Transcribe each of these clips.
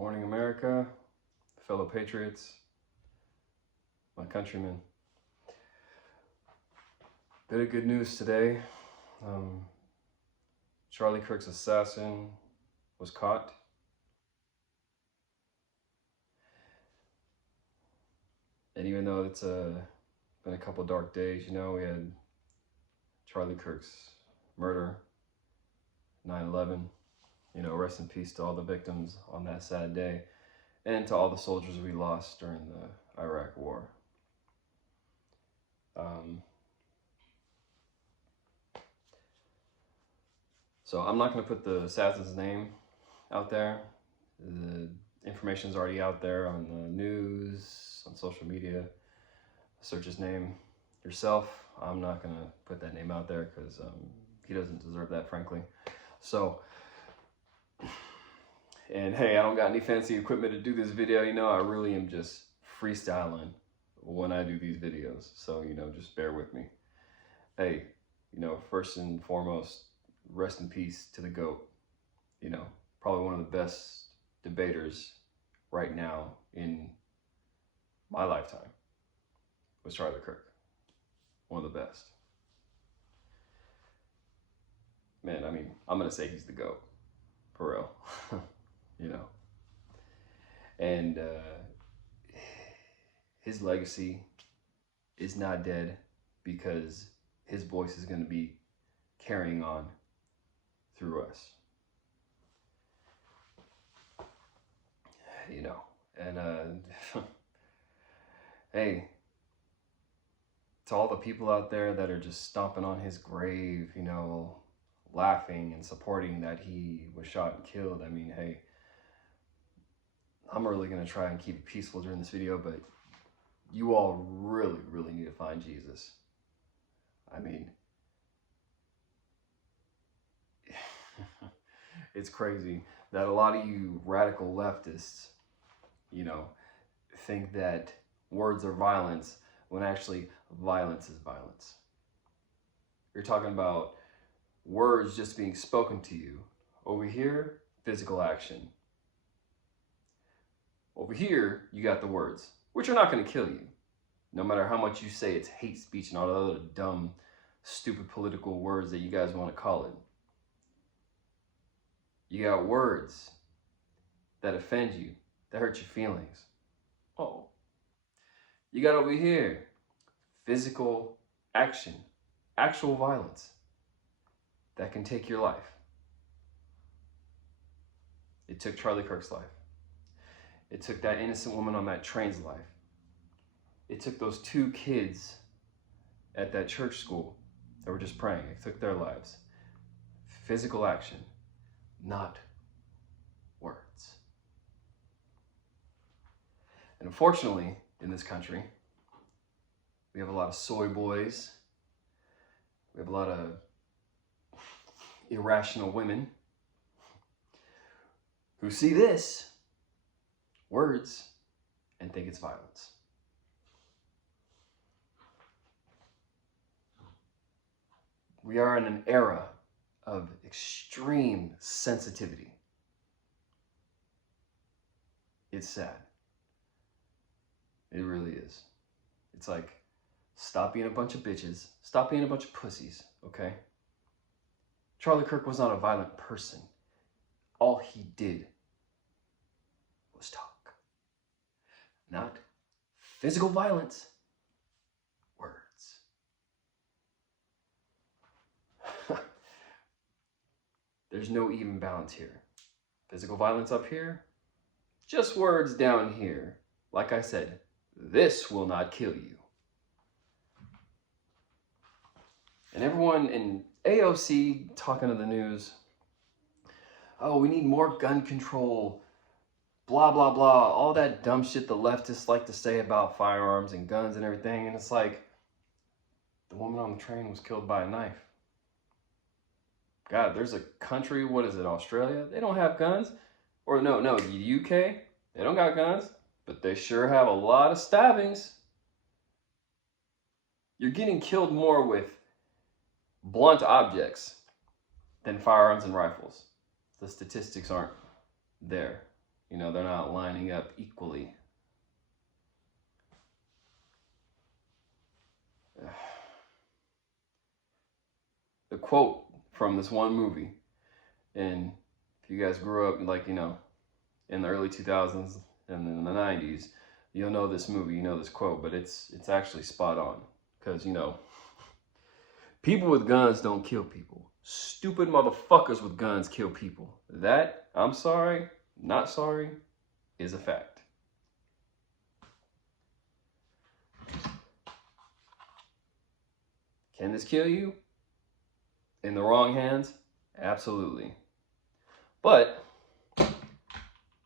Morning, America, fellow patriots, my countrymen. Bit of good news today. Charlie Kirk's assassin was caught. And even though it's been a couple dark days, we had Charlie Kirk's murder, 9/11. Rest in peace to all the victims on that sad day, and to all the soldiers we lost during the Iraq War. So I'm not going to put the assassin's name out there. The information's already out there on the news, on social media. Search his name yourself. I'm not going to put that name out there because he doesn't deserve that, frankly. So, and hey, I don't got any fancy equipment to do this video. I really am just freestyling when I do these videos. So, just bear with me. Hey, first and foremost, rest in peace to the GOAT. Probably one of the best debaters right now in my lifetime was Charlie Kirk. One of the best. Man, I'm going to say he's the GOAT. For real. And his legacy is not dead because his voice is going to be carrying on through us. And hey, to all the people out there that are just stomping on his grave, laughing and supporting that he was shot and killed. Hey, I'm really going to try and keep it peaceful during this video, but you all really, really need to find Jesus. It's crazy that a lot of you radical leftists, think that words are violence when actually violence is violence. You're talking about words just being spoken to you. Over here, physical action. Over here, you got the words, which are not going to kill you. No matter how much you say it's hate speech and all the other dumb, stupid political words that you guys want to call it. You got words that offend you, that hurt your feelings. Oh. You got over here, physical action, actual violence that can take your life. It took Charlie Kirk's life. It took that innocent woman on that train's life. It took those 2 kids at that church school that were just praying. It took their lives. Physical action, not words. And unfortunately, in this country, we have a lot of soy boys. We have a lot of irrational women who see this, words, and think it's violence. We are in an era of extreme sensitivity. It's sad. It really is. It's like, stop being a bunch of bitches. Stop being a bunch of pussies, okay? Charlie Kirk was not a violent person. All he did was talk. Not physical violence, words. There's no even balance here. Physical violence up here, just words down here. Like I said, this will not kill you. And everyone in AOC talking to the news, oh, we need more gun control, blah, blah, blah, all that dumb shit the leftists like to say about firearms and guns and everything. And it's like, the woman on the train was killed by a knife. God, there's a country, what is it, Australia? They don't have guns. Or no, the UK, they don't got guns, but they sure have a lot of stabbings. You're getting killed more with blunt objects than firearms and rifles. The statistics aren't there. You know, they're not lining up equally. The quote from this one movie, and if you guys grew up, like, you know, in the early 2000s and in the 90s, you'll know this movie, you know this quote, but it's actually spot on. Because, you know, people with guns don't kill people. Stupid motherfuckers with guns kill people. That, I'm sorry, not sorry, is a fact. Can this kill you? In the wrong hands? Absolutely. But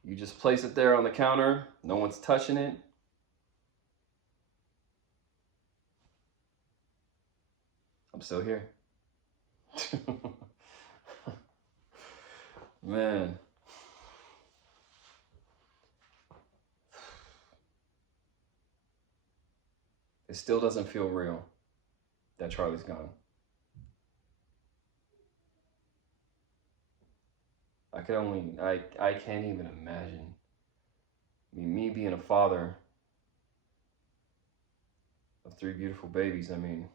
you just place it there on the counter, no one's touching it. I'm still here. Man. It still doesn't feel real that Charlie's gone. I can't even imagine. I mean, me being a father of 3 beautiful babies, I mean,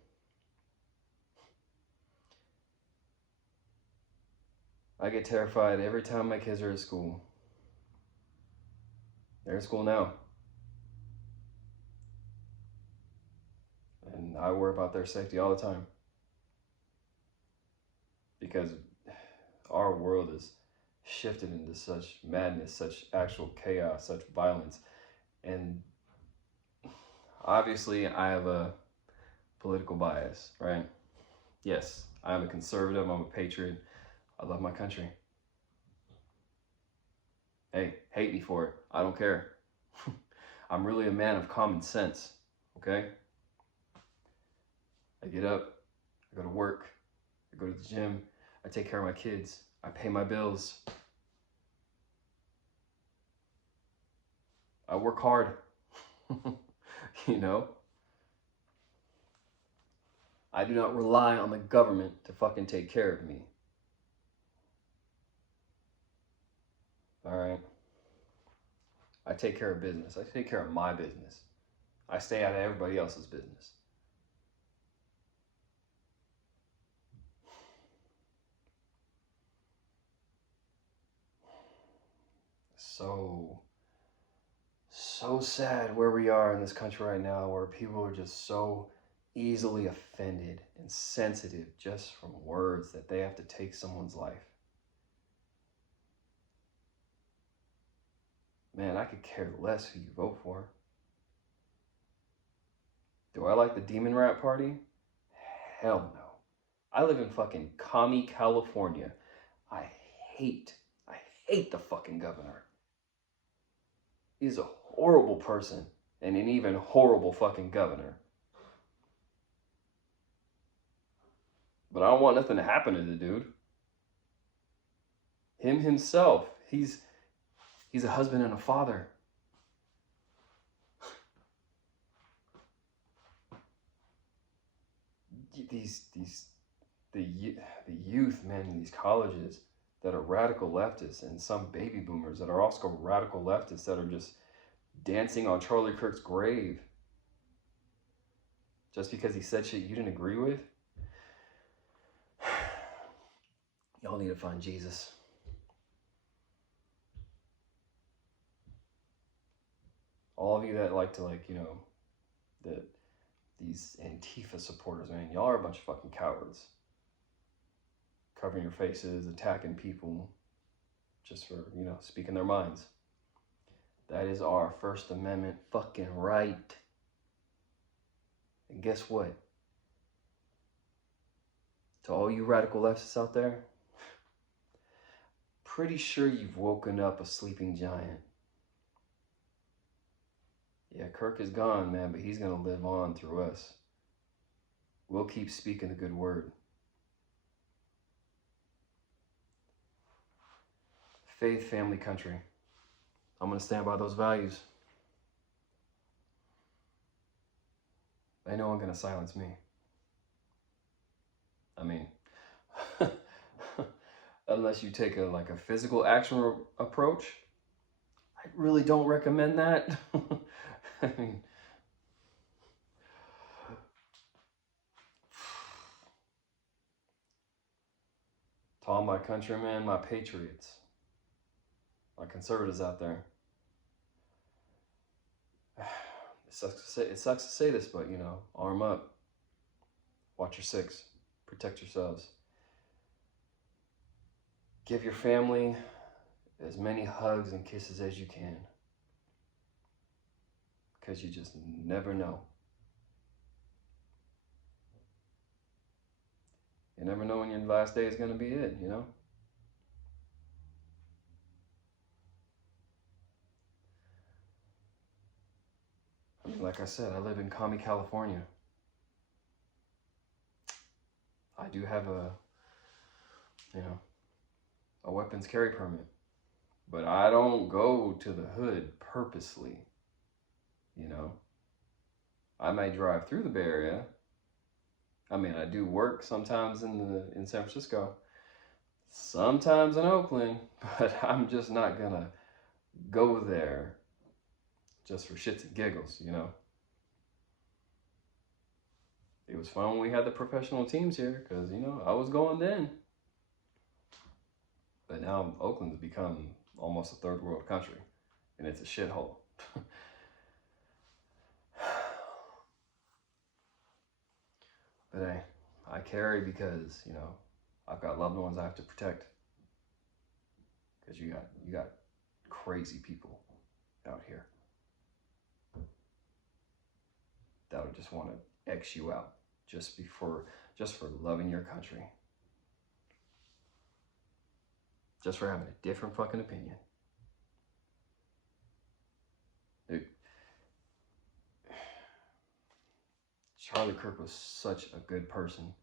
I get terrified every time my kids are at school. They're at school now. And I worry about their safety all the time. Because our world is shifted into such madness, such actual chaos, such violence. And obviously, I have a political bias, right? Yes, I am a conservative, I'm a patriot. I love my country. Hey, hate me for it. I don't care. I'm really a man of common sense, okay? I get up, I go to work, I go to the gym, I take care of my kids, I pay my bills. I work hard, you know? I do not rely on the government to fucking take care of me. All right? I take care of business. I take care of my business. I stay out of everybody else's business. So sad where we are in this country right now, where people are just so easily offended and sensitive just from words that they have to take someone's life. Man, I could care less who you vote for. Do I like the Demon Rat Party? Hell no. I live in fucking commie California. I hate the fucking governor. He's a horrible person and an even horrible fucking governor. But I don't want nothing to happen to the dude. Him himself, he's a husband and a father. The youth, man, in these colleges that are radical leftists, and some baby boomers that are also radical leftists that are just dancing on Charlie Kirk's grave just because he said shit you didn't agree with. Y'all need to find Jesus. All of you that like to, like, you know, these Antifa supporters, man, y'all are a bunch of fucking cowards. Covering your faces, attacking people just for, you know, speaking their minds. That is our First Amendment fucking right. And guess what? To all you radical leftists out there, pretty sure you've woken up a sleeping giant. Yeah, Kirk is gone, man, but he's going to live on through us. We'll keep speaking the good word. Faith, family, country. I'm going to stand by those values. Ain't no one going to silence me. I mean, unless you take a physical action approach, I really don't recommend that. I mean, to all my countrymen, my patriots, my conservatives out there. It sucks to say this, but arm up. Watch your six. Protect yourselves. Give your family as many hugs and kisses as you can. Because you just never know. You never know when your last day is going to be it, I mean, like I said, I live in Kami, California. I do have a weapons carry permit. But I don't go to the hood purposely, I may drive through the Bay Area. I mean, I do work sometimes in San Francisco, sometimes in Oakland, but I'm just not gonna go there just for shits and giggles, It was fun when we had the professional teams here, because, I was going then. But now Oakland's become almost a third world country, and it's a shithole. But hey, I carry because, I've got loved ones I have to protect. Because you got crazy people out here that would just want to X you out just for loving your country. Just for having a different fucking opinion. Dude, Charlie Kirk was such a good person.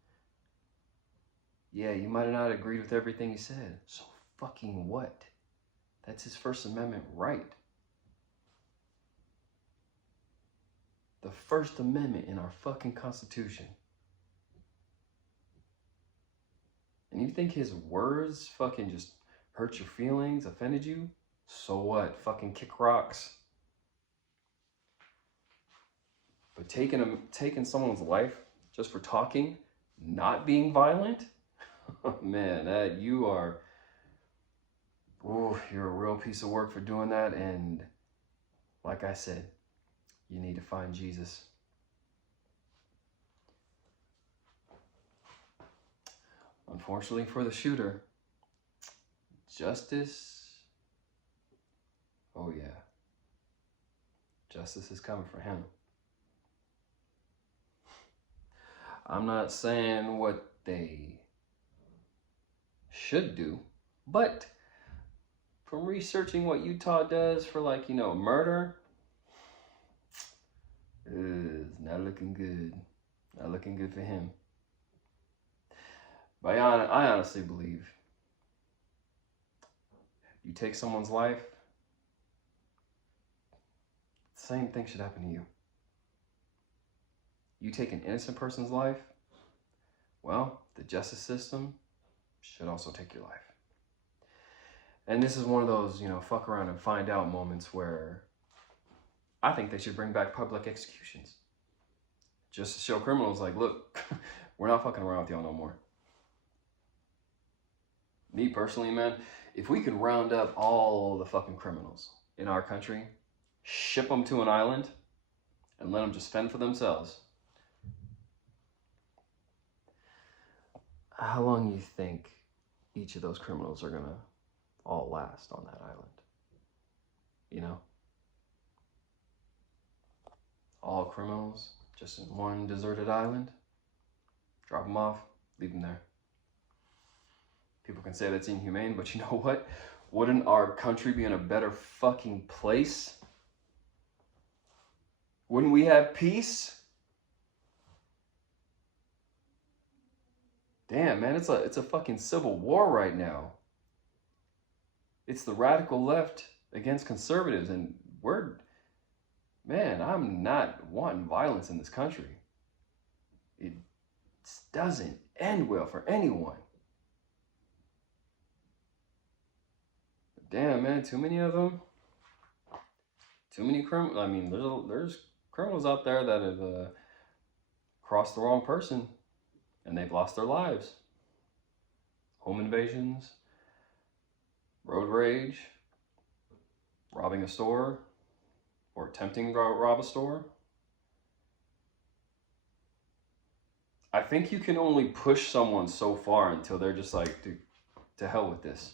Yeah, you might have not agreed with everything he said. So fucking what? That's his First Amendment right. The First Amendment in our fucking Constitution. And you think his words fucking just hurt your feelings, offended you? So what? Fucking kick rocks. But taking someone's life just for talking, not being violent, man, you're a real piece of work for doing that. And like I said, you need to find Jesus. Unfortunately for the shooter, justice, oh yeah, justice is coming for him. I'm not saying what they should do, but from researching what Utah does for murder, is not looking good. Not looking good for him. But I honestly believe you take someone's life, the same thing should happen to you. You take an innocent person's life, well, the justice system should also take your life. And this is one of those, fuck around and find out moments where I think they should bring back public executions. Just to show criminals look, we're not fucking around with y'all no more. Me personally, man, if we could round up all the fucking criminals in our country, ship them to an island, and let them just fend for themselves, how long do you think each of those criminals are gonna all last on that island? All criminals just in one deserted island, drop them off, leave them there. People can say that's inhumane, but you know what? Wouldn't our country be in a better fucking place? Wouldn't we have peace? Damn, man, it's a fucking civil war right now. It's the radical left against conservatives, and I'm not wanting violence in this country. It doesn't end well for anyone. Damn, man, too many of them. Too many criminals. I mean, there's criminals out there that have crossed the wrong person and they've lost their lives. Home invasions, road rage, robbing a store, or attempting to rob a store. I think you can only push someone so far until they're just like, dude, to hell with this.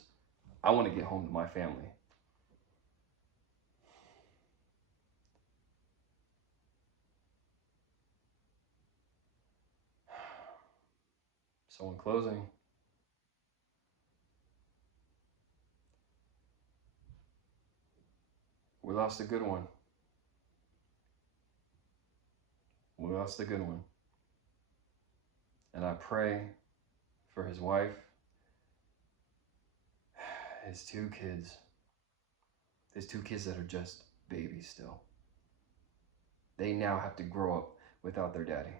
I want to get home to my family. So in closing, we lost a good one. We lost a good one. And I pray for his wife, his two kids that are just babies still. They now have to grow up without their daddy.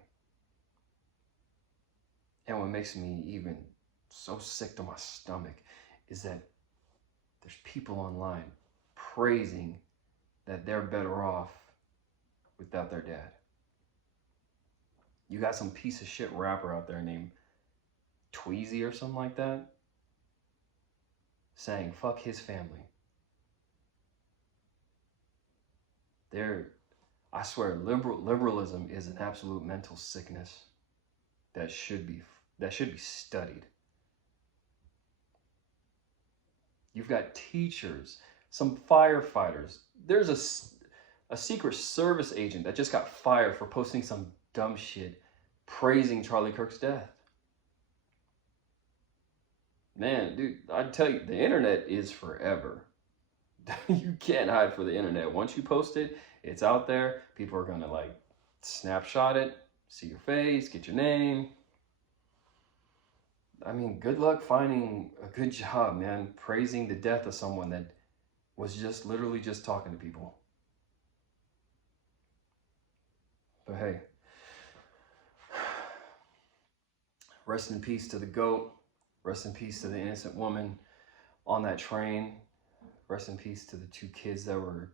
And what makes me even so sick to my stomach is that there's people online praising that they're better off without their dad. You got some piece of shit rapper out there named Tweezy or something like that saying fuck his family. I swear, liberalism is an absolute mental sickness that should be studied. You've got teachers, some firefighters. There's a Secret Service agent that just got fired for posting some dumb shit praising Charlie Kirk's death. Man, dude, I tell you, the internet is forever. You can't hide for the internet. Once you post it, it's out there. People are gonna like snapshot it, see your face, get your name. I mean, good luck finding a good job, man, praising the death of someone that was just literally just talking to people. But hey, rest in peace to the GOAT. Rest in peace to the innocent woman on that train. Rest in peace to the two kids that were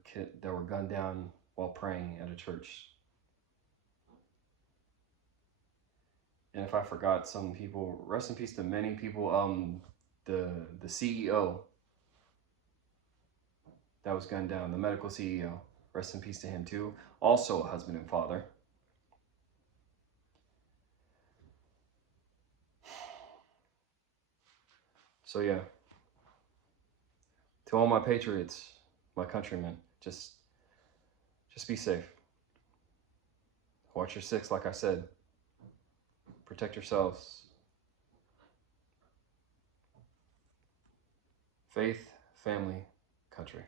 gunned down while praying at a church. And if I forgot some people, rest in peace to many people. The CEO that was gunned down, the medical CEO. Rest in peace to him too. Also a husband and father. So yeah, to all my patriots, my countrymen, just be safe. Watch your six, like I said. Protect yourselves. Faith, family, country.